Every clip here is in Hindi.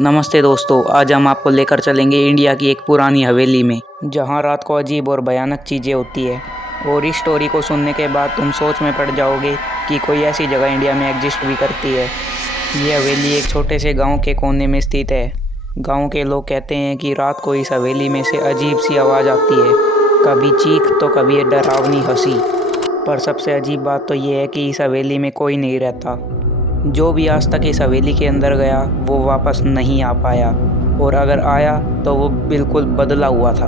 नमस्ते दोस्तों, आज हम आपको लेकर चलेंगे इंडिया की एक पुरानी हवेली में, जहां रात को अजीब और भयानक चीज़ें होती है। और इस स्टोरी को सुनने के बाद तुम सोच में पड़ जाओगे कि कोई ऐसी जगह इंडिया में एग्जिस्ट भी करती है। ये हवेली एक छोटे से गांव के कोने में स्थित है। गांव के लोग कहते हैं कि रात को इस हवेली में से अजीब सी आवाज़ आती है, कभी चीख तो कभी डरावनी हंसी। पर सबसे अजीब बात तो ये है कि इस हवेली में कोई नहीं रहता। जो भी आज तक इस हवेली के अंदर गया वो वापस नहीं आ पाया, और अगर आया तो वो बिल्कुल बदला हुआ था।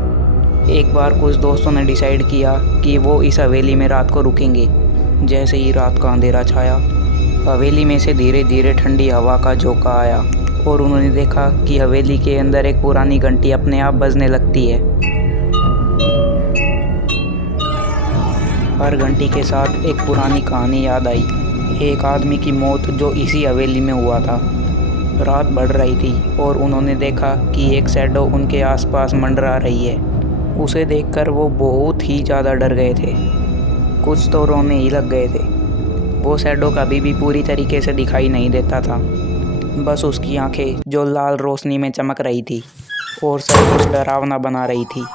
एक बार कुछ दोस्तों ने डिसाइड किया कि वो इस हवेली में रात को रुकेंगे। जैसे ही रात का अंधेरा छाया, हवेली में से धीरे धीरे ठंडी हवा का झोंका आया और उन्होंने देखा कि हवेली के अंदर एक पुरानी घंटी अपने आप बजने लगती है। हर घंटी के साथ एक पुरानी कहानी याद आई, एक आदमी की मौत जो इसी हवेली में हुआ था। रात बढ़ रही थी और उन्होंने देखा कि एक शैडो उनके आसपास मंडरा रही है। उसे देखकर वो बहुत ही ज़्यादा डर गए थे, कुछ तो रोने ही लग गए थे। वो शैडो कभी भी पूरी तरीके से दिखाई नहीं देता था, बस उसकी आंखें जो लाल रोशनी में चमक रही थी और सब कुछ डरावना बना रही थी।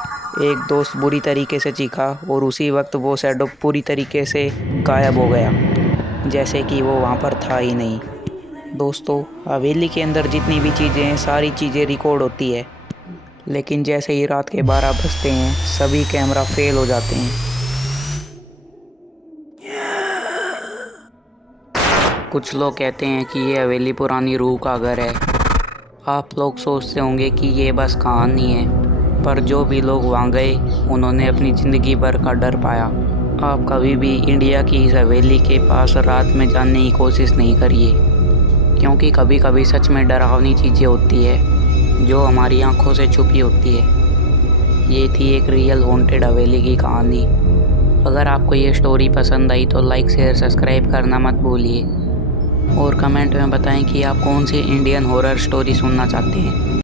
एक दोस्त बुरी तरीके से चीखा और उसी वक्त वो शैडो पूरी तरीके से गायब हो गया, जैसे कि वो वहाँ पर था ही नहीं। दोस्तों, हवेली के अंदर जितनी भी चीज़ें हैं सारी चीज़ें रिकॉर्ड होती है, लेकिन जैसे ही रात के 12 बजते हैं सभी कैमरा फेल हो जाते हैं। कुछ लोग कहते हैं कि ये हवेली पुरानी रूह का घर है। आप लोग सोचते होंगे कि ये बस कहानी है, पर जो भी लोग वहाँ गए उन्होंने अपनी ज़िंदगी भर का डर पाया। आप कभी भी इंडिया की इस हवेली के पास रात में जाने की कोशिश नहीं करिए, क्योंकि कभी कभी सच में डरावनी चीज़ें होती है जो हमारी आंखों से छुपी होती है। ये थी एक रियल हॉन्टेड हवेली की कहानी। अगर आपको ये स्टोरी पसंद आई तो लाइक शेयर सब्सक्राइब करना मत भूलिए, और कमेंट में बताएं कि आप कौन सी इंडियन हॉरर स्टोरी सुनना चाहते हैं।